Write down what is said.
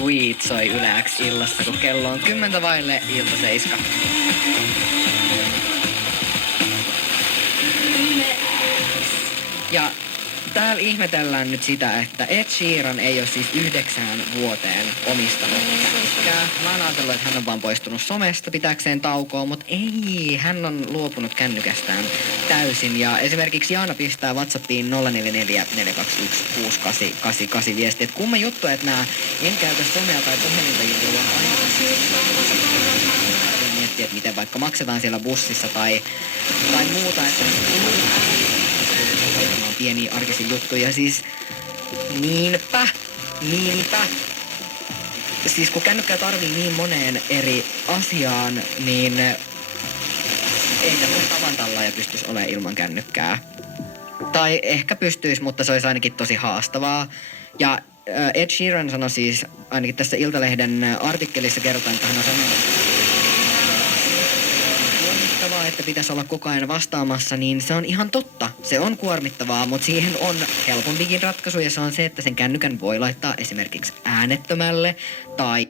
Tweet soi Yle X illassa, kun kello on 10 vaille ilta 7. Ja täällä ihmetellään nyt sitä, että Ed Sheeran ei ole siis 9 vuoteen omistanut kännykkää. Mä oon ajatellut, että hän on vaan poistunut somesta pitääkseen taukoa, mutta ei, hän on luopunut kännykästään täysin. Ja esimerkiksi Jaana pistää WhatsAppiin 044 421 6888 viestiä, että kumma juttu, että nää en käytä somea tai puhelinta juttuja aina miettiä, että miten vaikka maksetaan siellä bussissa tai muuta, että pieniä arkisia juttuja, siis niinpä. Siis kun kännykkää tarvii niin moneen eri asiaan, niin ei tämmöinen tavan tallaaja pystyisi olemaan ilman kännykkää. Tai ehkä pystyisi, mutta se olisi ainakin tosi haastavaa. Ja Ed Sheeran sanoi siis, ainakin tässä Iltalehden artikkelissa kerrotaan, että hän on sanonut, että pitäisi olla koko ajan vastaamassa, niin se on ihan totta. Se on kuormittavaa, mutta siihen on helpompikin ratkaisu ja se on se, että sen kännykän voi laittaa esimerkiksi äänettömälle tai